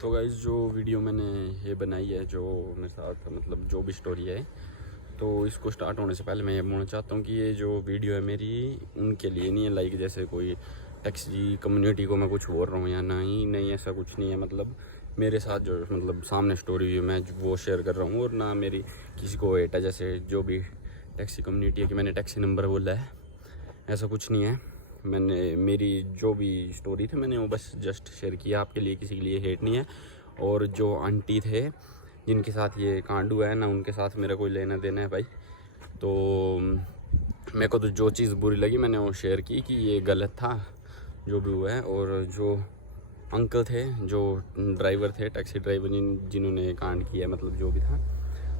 तो गाइस जो वीडियो मैंने ये बनाई है, जो मेरे साथ मतलब जो भी स्टोरी है, तो इसको स्टार्ट होने से पहले मैं ये बोलना चाहता हूँ कि ये जो वीडियो है मेरी उनके लिए नहीं है। लाइक जैसे कोई टैक्सी कम्युनिटी को मैं कुछ बोल रहा हूँ या नहीं, ऐसा कुछ नहीं है। मतलब मेरे साथ जो मतलब सामने स्टोरी है मैं वो शेयर कर रहा हूँ, और ना मेरी किसी को हेट है। जैसे जो भी टैक्सी कम्युनिटी है कि मैंने टैक्सी नंबर बोला है, ऐसा कुछ नहीं है। मैंने मेरी जो भी स्टोरी थी मैंने वो बस जस्ट शेयर किया आपके लिए, किसी के लिए हेट नहीं है। और जो आंटी थे जिनके साथ ये कांड हुआ है ना, उनके साथ मेरा कोई लेना देना है भाई। तो मेरे को तो जो चीज़ बुरी लगी मैंने वो शेयर की कि ये गलत था जो भी हुआ है। और जो अंकल थे, जो ड्राइवर थे, टैक्सी ड्राइवर जिन्होंने कांड किया, मतलब जो भी था,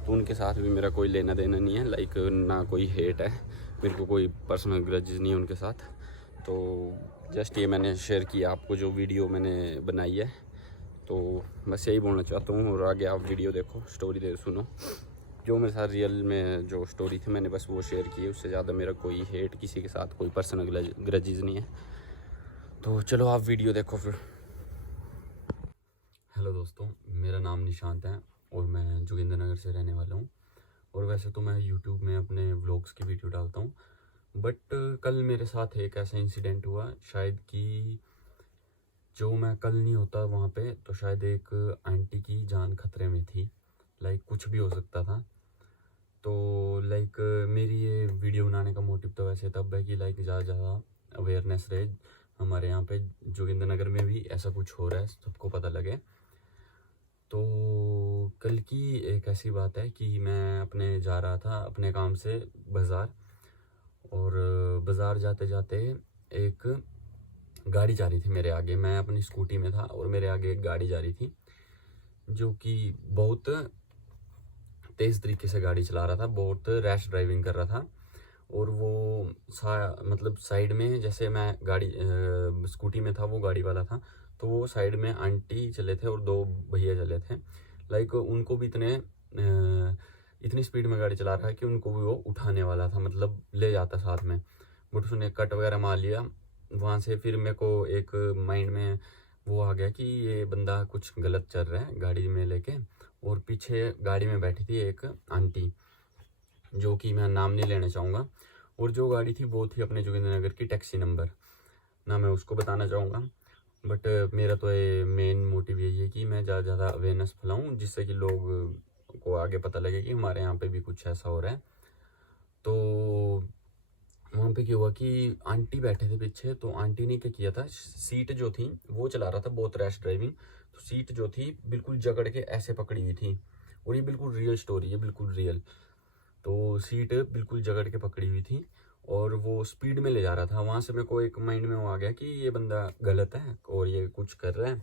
तो उनके साथ भी मेरा कोई लेना देना नहीं है। लाइक ना कोई हेट है, मेरे को कोई पर्सनल ग्रजेस नहीं है उनके साथ। तो जस्ट ये मैंने शेयर किया आपको जो वीडियो मैंने बनाई है। तो बस यही बोलना चाहता हूँ, और आगे आप वीडियो देखो, स्टोरी दे सुनो। जो मेरे साथ रियल में जो स्टोरी थी मैंने बस वो शेयर की है, उससे ज़्यादा मेरा कोई हेट, किसी के साथ कोई पर्सनल ग्रजेस नहीं है। तो चलो आप वीडियो देखो फिर। हेलो दोस्तों, मेरा नाम निशांत है और मैं जोगिंद्रनगर से रहने वाला हूँ। और वैसे तो मैं यूट्यूब में अपने व्लॉग्स की वीडियो डालता हूँ, बट कल मेरे साथ एक ऐसा इंसिडेंट हुआ, शायद कि जो मैं कल नहीं होता वहाँ पे तो शायद एक आंटी की जान खतरे में थी। लाइक कुछ भी हो सकता था। तो लाइक मेरी ये वीडियो बनाने का मोटिव तो वैसे तब है कि लाइक ज़्यादा ज़्यादा अवेयरनेस रहे हमारे यहाँ पे जोगिंद्रनगर में भी ऐसा कुछ हो रहा है, सबको पता लगे। तो कल की एक ऐसी बात है कि मैं अपने जा रहा था अपने काम से बाज़ार, और बाज़ार जाते जाते एक गाड़ी जा रही थी मेरे आगे। मैं अपनी स्कूटी में था और मेरे आगे एक गाड़ी जा रही थी जो कि बहुत तेज़ तरीके से गाड़ी चला रहा था, बहुत रैश ड्राइविंग कर रहा था। और वो मतलब साइड में, जैसे मैं गाड़ी स्कूटी में था, वो गाड़ी वाला था, तो वो साइड में आंटी चले थे और दो भैया चले थे। लाइक उनको भी इतनी स्पीड में गाड़ी चला रहा है कि उनको भी वो उठाने वाला था, मतलब ले जाता साथ में। बट उसने कट वगैरह मार लिया वहाँ से। फिर मेरे को एक माइंड में वो आ गया कि ये बंदा कुछ गलत चल रहा है गाड़ी में लेके। और पीछे गाड़ी में बैठी थी एक आंटी, जो कि मैं नाम नहीं लेना चाहूँगा। और जो गाड़ी थी वो थी अपने जोगिंद्रनगर की टैक्सी नंबर, ना मैं उसको बताना चाहूँगा। बट मेरा तो ये मेन मोटिव यही है कि मैं ज़्यादा ज़्यादा अवेयरनेस फैलाऊँ, जिससे कि लोग को आगे पता लगे कि हमारे यहाँ पे भी कुछ ऐसा हो रहा है। तो वहाँ पे क्या हुआ कि आंटी बैठे थे पीछे, तो आंटी ने क्या किया था, सीट जो थी वो चला रहा था बहुत रैश ड्राइविंग, तो सीट जो थी बिल्कुल जकड़ के ऐसे पकड़ी हुई थी। और ये बिल्कुल रियल स्टोरी है, बिल्कुल रियल। तो सीट बिल्कुल जकड़ के पकड़ी हुई थी और वो स्पीड में ले जा रहा था। वहाँ से मेरे को एक माइंड में वो आ गया कि ये बंदा गलत है और ये कुछ कर रहा है।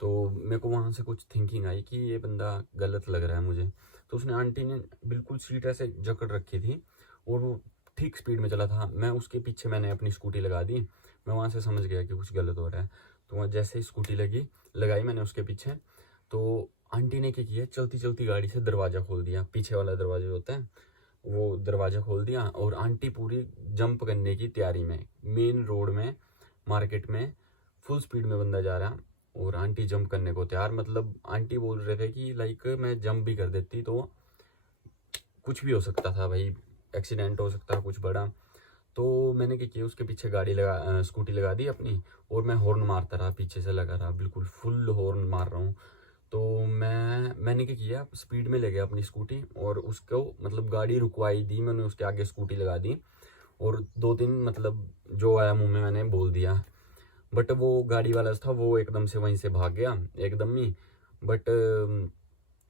तो मेरे को वहाँ से कुछ थिंकिंग आई कि ये बंदा गलत लग रहा है मुझे। तो उसने, आंटी ने बिल्कुल सीट ऐसे जकड़ रखी थी और वो ठीक स्पीड में चला था। मैं उसके पीछे मैंने अपनी स्कूटी लगा दी। मैं वहाँ से समझ गया कि कुछ गलत हो रहा है। तो वहाँ जैसे ही स्कूटी लगाई मैंने उसके पीछे, तो आंटी ने क्या किया, चलती चलती गाड़ी से दरवाज़ा खोल दिया, पीछे वाला दरवाजा होता है वो दरवाज़ा खोल दिया। और आंटी पूरी जंप करने की तैयारी में, मेन रोड में, मार्केट में फुल स्पीड में बंदा जा रहा, और आंटी जंप करने को तैयार। मतलब आंटी बोल रहे थे कि लाइक मैं जंप भी कर देती तो कुछ भी हो सकता था भाई, एक्सीडेंट हो सकता है कुछ बड़ा। तो मैंने क्या किया, उसके पीछे स्कूटी लगा दी अपनी, और मैं हॉर्न मारता रहा, पीछे से लगा रहा, बिल्कुल फुल हॉर्न मार रहा हूँ। तो मैंने क्या किया, स्पीड में ले गया अपनी स्कूटी और उसको मतलब गाड़ी रुकवाई दी मैंने, उसके आगे स्कूटी लगा दी। और दो तीन मतलब जो आया मुंह में मैंने बोल दिया। बट वो गाड़ी वाला था वो एकदम से वहीं से भाग गया, एकदम ही। बट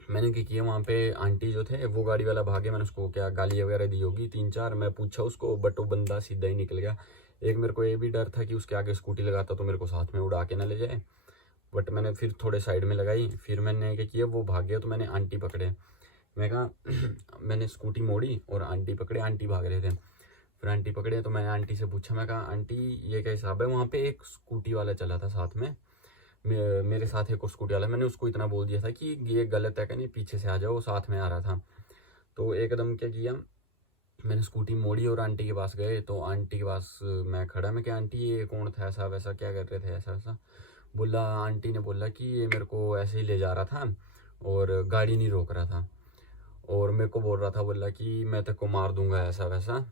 मैंने क्या किया, वहाँ पे आंटी जो थे वो गाड़ी वाला भागे, मैंने उसको क्या गाली वगैरह दी होगी तीन चार, मैं पूछा उसको, बट वो बंदा सीधा ही निकल गया। एक मेरे को ये भी डर था कि उसके आगे स्कूटी लगाता तो मेरे को साथ में उड़ा के ना ले जाए। बट मैंने फिर थोड़े साइड में लगाई, फिर मैंने क्या किया, वो भाग गया तो मैंने आंटी पकड़े। मैं कहा मैंने स्कूटी मोड़ी और आंटी पकड़े, आंटी भाग रहे थे। फिर आंटी पकड़े तो मैंने आंटी से पूछा, मैं कहा आंटी ये क्या हिसाब है। वहाँ पे एक स्कूटी वाला चला था साथ में, मेरे साथ एक और स्कूटी वाला। मैंने उसको इतना बोल दिया था कि ये गलत है, कि नहीं पीछे से आ जाओ, वो साथ में आ रहा था। तो एकदम क्या किया, मैंने स्कूटी मोड़ी और आंटी के पास गए। तो आंटी के पास मैं खड़ा, मैं क्या आंटी ये कौन था, ऐसा वैसा क्या कर रहे थे, ऐसा वैसा। बोला, आंटी ने बोला कि ये मेरे को ऐसे ही ले जा रहा था और गाड़ी नहीं रोक रहा था, और मेरे को बोल रहा था, बोला कि मैं तेरे को मार दूंगा ऐसा वैसा,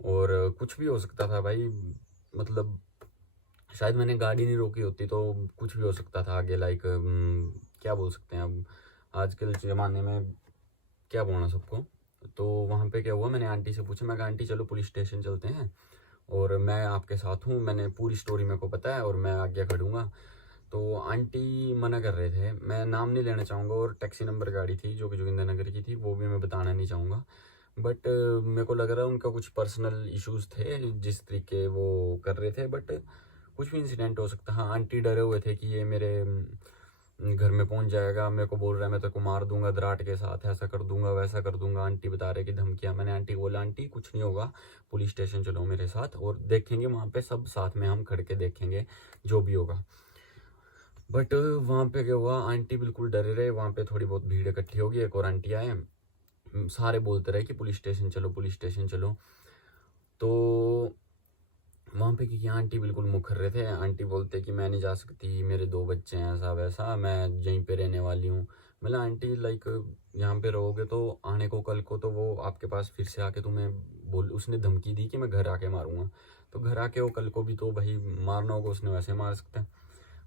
और कुछ भी हो सकता था भाई। मतलब शायद मैंने गाड़ी नहीं रोकी होती तो कुछ भी हो सकता था आगे, लाइक क्या बोल सकते हैं अब आजकल ज़माने में, क्या बोलना सबको। तो वहाँ पे क्या हुआ, मैंने आंटी से पूछा, मैं कहा आंटी चलो पुलिस स्टेशन चलते हैं और मैं आपके साथ हूँ, मैंने पूरी स्टोरी मेरे को पता है और मैं आगे खड़ूंगा। तो आंटी मना कर रहे थे, मैं नाम नहीं लेना चाहूँगा, और टैक्सी नंबर गाड़ी थी जो कि जोगिंदर नगर की थी, वो भी मैं बताना नहीं चाहूँगा। बट मेरे को लग रहा है उनका कुछ पर्सनल इश्यूज थे जिस तरीके वो कर रहे थे, बट कुछ भी इंसिडेंट हो सकता। हाँ, आंटी डरे हुए थे कि ये मेरे घर में पहुंच जाएगा, मेरे को बोल रहा है मैं तेरे को मार दूंगा दराट के साथ, ऐसा कर दूंगा वैसा कर दूंगा। आंटी बता रहे कि धमकियाँ। मैंने आंटी को बोला आंटी कुछ नहीं होगा, पुलिस स्टेशन चलो मेरे साथ और देखेंगे वहाँ पे, सब साथ में हम खड़ के देखेंगे जो भी होगा। बट वहाँ पे क्या हुआ, आंटी बिल्कुल डरे रहे। वहाँ पे थोड़ी बहुत भीड़ इकट्ठी होगी, एक और आंटी आए, सारे बोलते रहे कि पुलिस स्टेशन चलो पुलिस स्टेशन चलो। तो वहाँ पे क्योंकि आंटी बिल्कुल मुखर रहे थे, आंटी बोलते कि मैं नहीं जा सकती, मेरे 2 बच्चे हैं ऐसा वैसा, मैं यहीं पे रहने वाली हूँ। मतलब आंटी लाइक यहाँ पे रहोगे तो आने को कल को तो वो आपके पास फिर से आके तुम्हें बोल, उसने धमकी दी कि मैं घर आके मारूंगा। तो घर आके वो कल को भी तो भाई मारना होगा, उसने वैसे मार सकता है।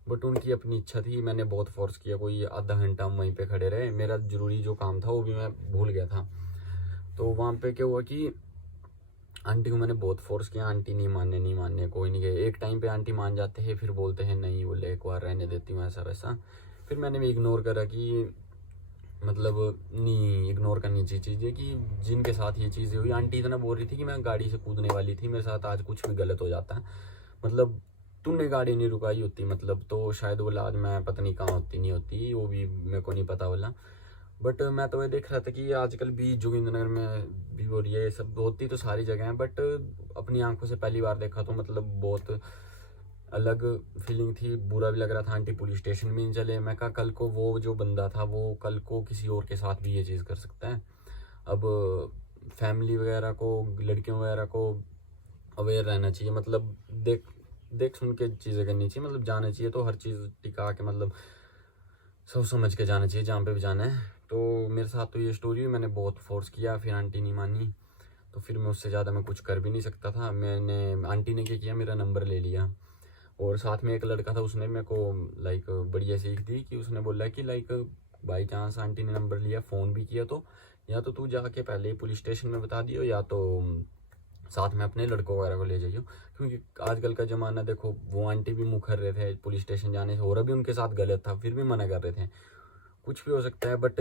बट उनकी अपनी इच्छा थी, मैंने बहुत फोर्स किया, कोई आधा घंटा हम वहीं पे खड़े रहे, मेरा ज़रूरी जो काम था वो भी मैं भूल गया था। तो वहाँ पे क्या हुआ कि आंटी को मैंने बहुत फोर्स किया, आंटी नहीं मानने नहीं मानने, कोई नहीं गए। एक टाइम पे आंटी मान जाते हैं, फिर बोलते हैं नहीं, बोले एक बार रहने देती हूँ ऐसा वैसा। फिर मैंने भी इग्नोर करा कि मतलब नहीं, इग्नोर करनी चाहिए चीज़ें कि जिनके साथ ये चीज़ें हुई। आंटी इतना बोल रही थी कि मैं गाड़ी से कूदने वाली थी, मेरे साथ आज कुछ भी गलत हो जाता, मतलब तूने गाड़ी नहीं रुकाई होती मतलब, तो शायद बोला आज मैं पता नहीं कहाँ होती नहीं होती, वो भी मेरे को नहीं पता बोला। बट मैं तो ये देख रहा था कि आजकल भी जोगिंद्रनगर में भी हो रही है, ये सब होती तो सारी जगह है, बट अपनी आंखों से पहली बार देखा तो मतलब बहुत अलग फीलिंग थी, बुरा भी लग रहा था। आंटी पुलिस स्टेशन भी नहीं चले। मैं कहा कल को वो जो बंदा था वो कल को किसी और के साथ भी ये चीज़ कर सकता है। अब फैमिली वगैरह को, लड़कियों वगैरह को अवेयर रहना चाहिए, मतलब देख देख सुन के चीज़ें करनी चाहिए, मतलब जाना चाहिए तो हर चीज़ टिका के, मतलब सोच समझ के जाना चाहिए जहाँ पे भी जाना है। तो मेरे साथ तो ये स्टोरी हुई, मैंने बहुत फोर्स किया, फिर आंटी नहीं मानी, तो फिर मैं उससे ज़्यादा मैं कुछ कर भी नहीं सकता था। मैंने, आंटी ने क्या किया, मेरा नंबर ले लिया, और साथ में एक लड़का था, उसने मेरे को लाइक बढ़िया सीख दी कि उसने बोला कि लाइक बाई चांस आंटी ने नंबर लिया, फ़ोन भी किया, तो या तो तू जाके पहले ही पुलिस स्टेशन में बता दियो, या तो साथ में अपने लड़कों वगैरह को ले जाइयो। क्योंकि आजकल का ज़माना देखो, वो आंटी भी मुखर रहे थे पुलिस स्टेशन जाने से, और अभी उनके साथ गलत था फिर भी मना कर रहे थे। कुछ भी हो सकता है, बट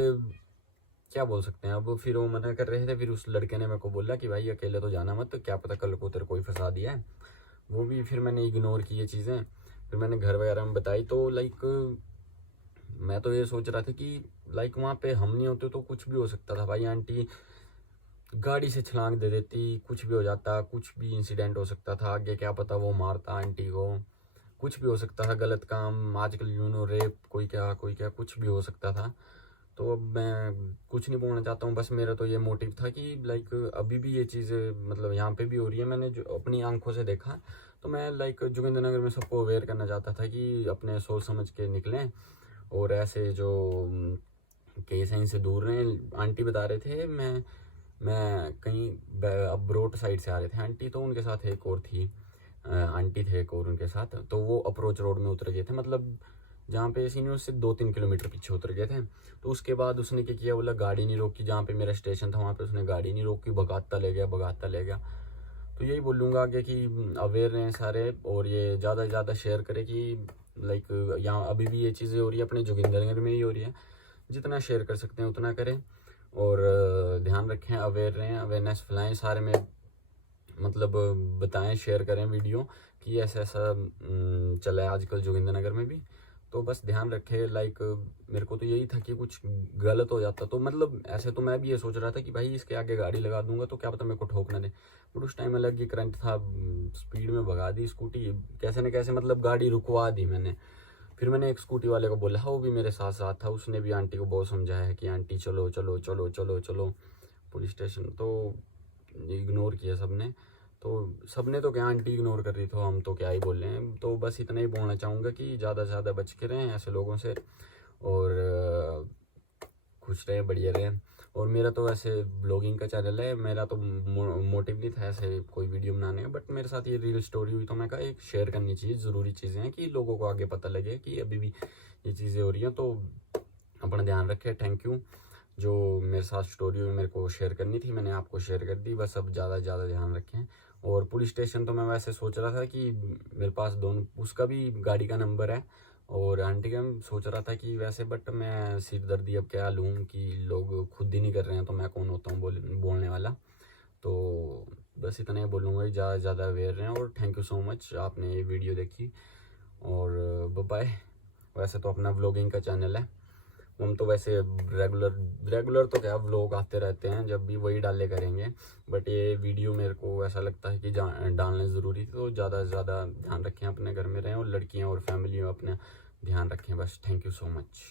क्या बोल सकते हैं। अब फिर वो मना कर रहे थे, फिर उस लड़के ने मेरे को बोला कि भाई अकेले तो जाना मत, तो क्या पता कल को तेरे कोई फंसा दिया है। वो भी फिर मैंने इग्नोर की ये चीज़ें, फिर मैंने घर वगैरह में बताई। तो लाइक मैं तो ये सोच रहा था कि लाइक वहाँ पे हम नहीं होते तो कुछ भी हो सकता था भाई, आंटी गाड़ी से छलांग दे देती, कुछ भी हो जाता, कुछ भी इंसिडेंट हो सकता था आगे, क्या पता वो मारता आंटी को, कुछ भी हो सकता था, गलत काम आजकल रेप, कोई क्या कुछ भी हो सकता था। तो अब मैं कुछ नहीं बोलना चाहता हूँ, बस मेरा तो ये मोटिव था कि लाइक अभी भी ये चीज़ें मतलब यहाँ पे भी हो रही है, मैंने जो अपनी आंखों से देखा। तो मैं लाइक जोगिंद्रनगर में सबको अवेयर करना चाहता था कि अपने सोच समझ के निकलें, और ऐसे जो केस हैं इनसे दूर रहें। आंटी बता रहे थे, मैं कहीं अब्रोड साइड से आ रहे थे आंटी, तो उनके साथ एक और थी, आंटी थे एक और उनके साथ, तो वो अप्रोच रोड में उतर गए थे, मतलब जहाँ पे सीनियर से 2-3 किलोमीटर पीछे उतर गए थे। तो उसके बाद उसने क्या किया, बोला गाड़ी नहीं रोकी, जहाँ पे मेरा स्टेशन था वहाँ पे उसने गाड़ी नहीं रोकी, भगाता ले गया भगाता ले गया। तो यही बोलूँगा आगे कि अवेयर रहें सारे, और ये ज़्यादा से ज़्यादा शेयर करें कि लाइक यहाँ अभी भी ये चीज़ें हो रही है, अपने जोगिंदरनगर में ही हो रही है, जितना शेयर कर सकते हैं उतना करें, और ध्यान रखें, अवेयर रहें, अवेयरनेस फैलाएं सारे में, मतलब बताएं, शेयर करें वीडियो कि ऐसा ऐसा चला है आजकल जोगिंद्रनगर में भी। तो बस ध्यान रखें, लाइक मेरे को तो यही था कि कुछ गलत हो जाता तो, मतलब ऐसे तो मैं भी ये सोच रहा था कि भाई इसके आगे गाड़ी लगा दूंगा तो क्या पता मेरे को ठोक ना दे, बट उस टाइम अलग ही करंट था, स्पीड में भगा दी स्कूटी कैसे न कैसे, मतलब गाड़ी रुकवा दी मैंने। फिर मैंने एक स्कूटी वाले को बोला, वो भी मेरे साथ साथ था, उसने भी आंटी को बहुत समझाया है कि आंटी चलो चलो चलो चलो चलो पुलिस स्टेशन, तो इग्नोर किया सबने। तो सबने तो क्या आंटी इग्नोर कर रही, तो हम तो क्या ही बोल रहे हैं। तो बस इतना ही बोलना चाहूँगा कि ज़्यादा से ज़्यादा बच के रहें ऐसे लोगों से, और खुश रहें, बढ़िया रहें। और मेरा तो वैसे ब्लॉगिंग का चैनल है, मेरा तो मोटिव नहीं था ऐसे कोई वीडियो बनाने का, बट मेरे साथ ये रियल स्टोरी हुई तो मैं कहा एक शेयर करनी चाहिए, ज़रूरी चीज़ें हैं कि लोगों को आगे पता लगे कि अभी भी ये चीज़ें हो रही हैं। तो अपना ध्यान रखें। Thank you. जो मेरे साथ स्टोरी हुई मेरे को शेयर करनी थी, मैंने आपको शेयर कर दी। बस अब ज़्यादा से ज़्यादा ध्यान रखें। और पुलिस स्टेशन तो मैं वैसे सोच रहा था कि मेरे पास दोनों, उसका भी गाड़ी का नंबर है और आंटी का भी सोच रहा था कि वैसे, बट मैं सिरदर्दी अब क्या लूँ कि लोग खुद ही नहीं कर रहे हैं तो मैं कौन होता हूँ बोलने वाला। तो बस इतना ही बोलूँगा, ज़्यादा से ज़्यादा अवेयर रहें। और थैंक यू सो मच, आपने ये वीडियो देखी। और बाय। वैसे तो अपना व्लॉगिंग का चैनल है, हम तो वैसे रेगुलर तो क्या व्लॉग आते रहते हैं, जब भी वही डाले करेंगे। बट ये वीडियो मेरे को ऐसा लगता है कि डालना ज़रूरी, तो ज़्यादा से ज़्यादा ध्यान रखें, अपने घर में रहें और लड़कियां और फैमिली में अपना ध्यान रखें। बस थैंक यू सो मच।